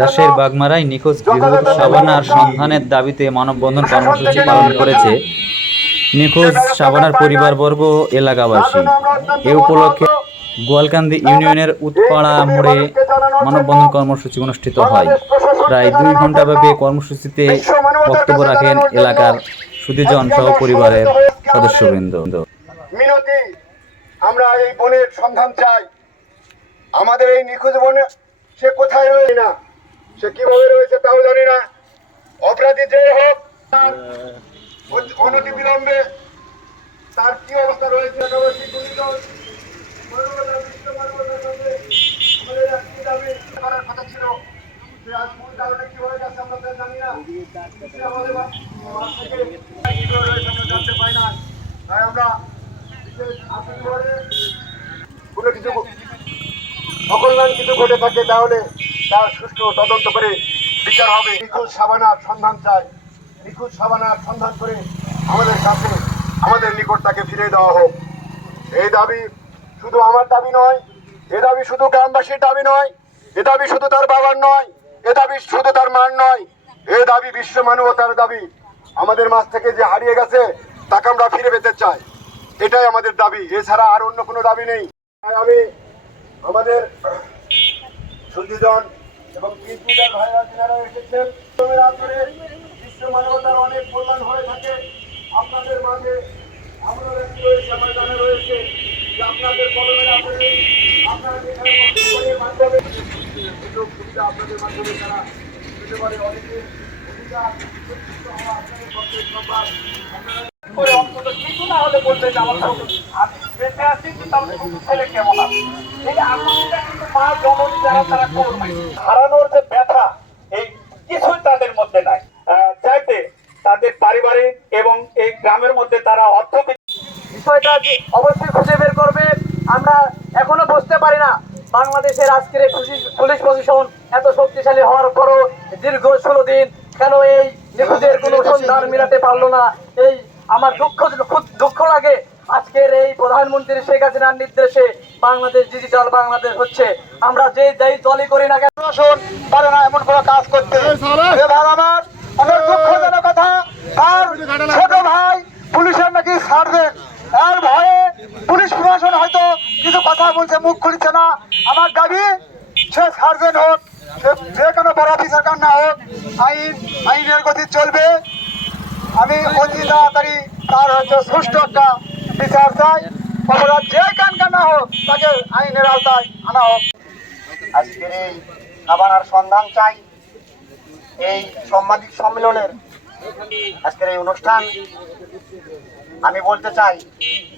রাজশাহীর বাগমারায় নিখোঁজ গৃহবধূ শাবানার সন্ধানের দাবিতে মানববন্ধন কর্মসূচি পালন করেছে নিখোঁজ শাবানার পরিবারবর্গ এলাকাবাসী। এ উপলক্ষে গোয়ালকান্দি ইউনিয়নের উৎপাড়া মোড়ে মানববন্ধন কর্মসূচি অনুষ্ঠিত হয়। প্রায় দুই ঘণ্টাব্যাপী এই কর্মসূচিতে বক্তব্য রাখেন এলাকার সুদীজন সহ পরিবারের সদস্যবৃন্দ। মিনতি আমরা এই বোনের সন্ধান চাই। আমাদের এই নিখোঁজ বোনে সে কোথায় রয়েছে না? সে কীভাবে রয়েছে তাও জানি না। অপরাধী যে হোক অনতি বিলম্বে তার কি অবস্থা রয়েছে কোনো কিছু অকল্যাণ কিছু ঘটে থাকে, তাহলে তার সুষ্ঠু তদন্ত করে বিচার হবে। নিখোঁজ সাবানার সন্ধান চাই। নিখোঁজ সাবানার সন্ধান করে আমাদের কাছে, আমাদের নিকট তাকে ফিরে দেওয়া হোক। এই দাবি শুধু আমার দাবি নয়, এ দাবি শুধু গ্রামবাসীর দাবি নয়, এ দাবি শুধু তার বাবার নয়, এ দাবি শুধু তার মার নয়, এ দাবি বিশ্ব মানবতার দাবি। আমাদের মাছ থেকে যে হারিয়ে গেছে, তাকে আমরা ফিরে পেতে চাই। এটাই আমাদের দাবি, এছাড়া আর অন্য কোনো দাবি নেই। আমি আমাদের সুদীজন এবং পিসমিদার ভাইরা যারা এসেছেন তোমার বিশ্ব মানবতার অনেক কল্যাণ হয়ে থাকে। আপনাদের মাঝে আমরা রয়েছে আমার রয়েছে। যে আপনাদের কলমের যেখানে মাধ্যমে সুবিধা আপনাদের মাধ্যমে তারা পেতে পারে। অনেকে অধিকার প্রতিষ্ঠিত হওয়া আপনাদের আপনারা হারানোর যে ব্যথা, এই কিছুই তাদের মধ্যে নাই। চাইতে তাদের পারিবারিক এবং এই গ্রামের মধ্যে তারা বিষয়টা অবশ্যই খুঁজে বের করবে। আমরা এখনও বুঝতে পারি না বাংলাদেশের আজকের পুলিশ প্রশাসন এত শক্তিশালী হওয়ার পরও দীর্ঘ ষোলো দিন কেন এই নিখোঁজের কোনো সন্ধান মিলাতে পারল না? এই আমার দুঃখ খুব দুঃখ লাগে। আজকের এই প্রধানমন্ত্রী শেখ হাসিনার নির্দেশে বাংলাদেশ ডিজিটাল বাংলাদেশ হচ্ছে। আমরা যে যেই দলই করি না কেন পারে না এমন কোনো কাজ করতে। ভাই আমার আমার দুঃখজনক কথা তার ছোট ভাই পুলিশের নাকি সার্ভেন্ট এর ভয়ে পুলিশ প্রশাসন হয়তো কিছু কথা বলছে মুখ খুলছে না। আমার দাবি সে সার্ভেন্ট হোক যে কোনো বড় অফিসার কার না হোক আইন আইনের গতি চলবে। আমি অতি তাড়াতাড়ি তার হচ্ছে সুষ্ঠু একটা বিচার চাই। অপরাধ যে কান কানা হোক, তাকে আইনের আওতায় আনা হোক। আজকের এই খাবানার সন্ধান চাই। এই সাংবাদিক সম্মেলনের আজকের এই অনুষ্ঠান। আমি বলতে চাই,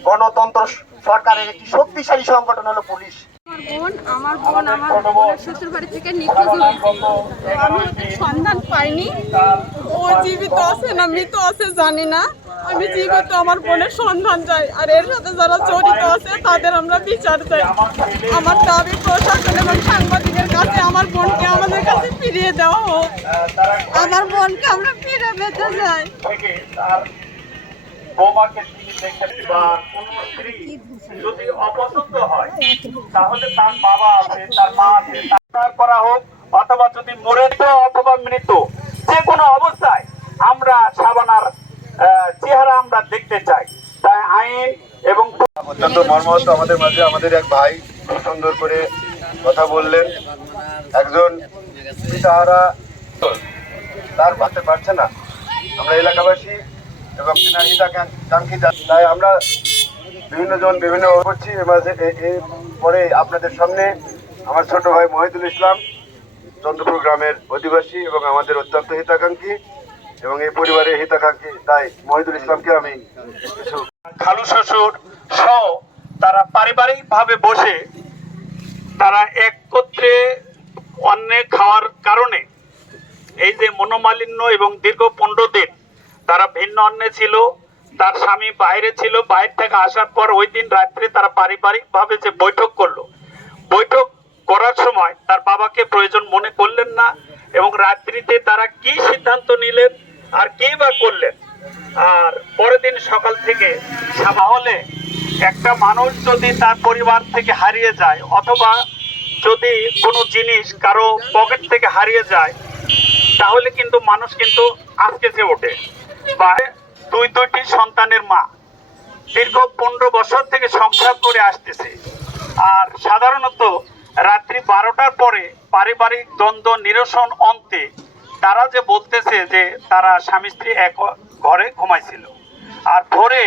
গণতন্ত্র সরকারের একটি শক্তিশালী সংগঠন হলো পুলিশ। আমার বোন আমার বোন, আমার বোনের শ্বশুর বাড়ি থেকে নিখোঁজ হয়েছে আমি ওদের সন্ধান পাইনি। ও জীবিত আছে না মৃত আছে জানি না। আমি জীবিত, আমার বোনের সন্ধান চাই। আর এর সাথে যারা জড়িত আছে, তাদের আমরা বিচার চাই। আমার দাবি প্রশাসন এবং সাংবাদিকের কাছে আমার বোনকে আমাদের কাছে ফিরিয়ে দেওয়া হোক। আমার বোনকে আমরা ফিরে পেতে চাই। বৌমাকে তিনি দেখেন বা কোনো স্ত্রী যদি অপছন্দ হয়, তাহলে তার বাবা আছে, তার মা আছে তার করা হোক, অথবা যদি মরে তো অথবা মৃত, যে কোনো অবস্থায় আমরা সাবানার চেহারা আমরা দেখতে চাই। তাই আইন এবং অত্যন্ত মর্মাহত আমাদের মাঝে আমাদের এক ভাই সুন্দর করে কথা বললেন। একজন পিতাহারা, তার ভাবতে পারছে না। আমরা এলাকাবাসী এবং তিনার হিতাকাঙ্ক্ষী তাই আমরা বিভিন্ন জন বিভিন্ন করছি। পরে আপনাদের সামনে আমার ছোট ভাই মহিদুল ইসলাম, চন্দ্রপুর গ্রামের অধিবাসী এবং আমাদের অত্যন্ত হিতাকাঙ্ক্ষী এবং এই পরিবারের হিতাকাঙ্ক্ষী, তাই মহিদুল ইসলামকে আমি কিছু খালু শ্বশুর সহ তারা পারিবারিক ভাবে বসে তারা একত্রে অন্যে খাওয়ার কারণে এই যে মনোমালিন্য এবং দীর্ঘ পনেরো দিন তারা ভিন্ন অন্যে ছিল, তার স্বামী বাইরে ছিল, বাইরে থেকে আসার পর ওই দিন রাত্রে তারা পারিবারিক ভাবে যে বৈঠক করল। বৈঠক করার সময় তার বাবাকে প্রয়োজন মনে করলেন না এবং রাত্রিতে তারা কি সিদ্ধান্ত নিলেন আর কি বা করলেন। আর পরের দিন সকাল থেকে তাহলে একটা মানুষ যদি তার পরিবার থেকে হারিয়ে যায় অথবা যদি কোনো জিনিস কারও পকেট থেকে হারিয়ে যায়, তাহলে কিন্তু মানুষ কিন্তু আজকেছে ওঠে। দুই দুইটি সন্তানের মা। দীর্ঘ পনেরো বছর থেকে সংসার করে আসতেছে। আর সাধারণত রাত্রি বারোটার পরে পারিবারিক দ্বন্দ্ব, নিরসন অন্তে তারা যে বলতেছে যে তারা স্বামী, স্ত্রী এক ঘরে ঘুমাইছিল। আর ভোরে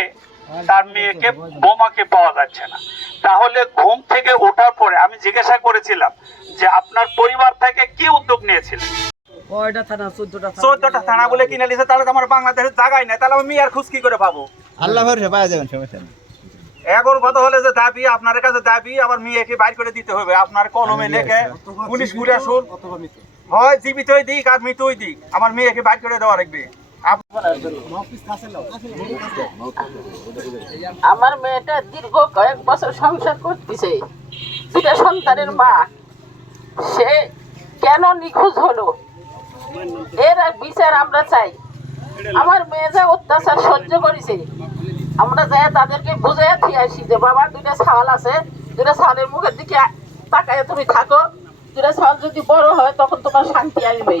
তার মেয়েকে, বোমাকে পাওয়া যাচ্ছে না। তাহলে ঘুম থেকে ওঠার পরে আমি জিজ্ঞাসা করেছিলাম যে আপনার পরিবার থেকে কি উদ্যোগ নিয়েছিলেন? কয়টা থানা? চোদ্দটা চোদ্দটা থানা বলে কিনে নিয়েছে তাহলে তো আমার বাংলাদেশের জায়গায় নাই। তাহলে আমি মেয়ের খুশ কি করে পাবো? আল্লাহ ভরসা পাওয়া যাবেন সমস্যা নেই। এখন কথা হলে যে দাবি আপনার কাছে দাবি আমার মেয়েকে বাইর করে দিতে হবে। আপনার কলমে লেখে পুলিশ ঘুরে আসুন। হয় জীবিতই দিক আর মৃতই দিক। আমার মেয়েকে বাইর করে দেওয়া লাগবে। আমার মেয়েটা দীর্ঘ কয়েক বছর সংসার করতেছে। দুটা সন্তানের মা। সে কেন নিখোঁজ হলো? আর বিচার আমরা চাই। আমার মেয়ে যা অত্যাচার সহ্য করেছে, আমরা যাই তাদেরকে বুঝাই দিয়ে আসি যে, বাবা দুটা ছাল আছে দুটা ছালের মুখের দিকে তাকায় তুমি থাকো। দুটা ছাল যদি বড় হয়, তখন তোমার শান্তি আসবে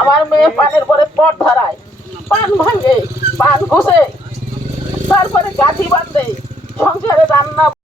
আমার মেয়ে পানের পরে পট ধরায়, পান ভাঙে, পান ঘুষে, তারপরে গাঠি বাঁধে, সংসারে রান্না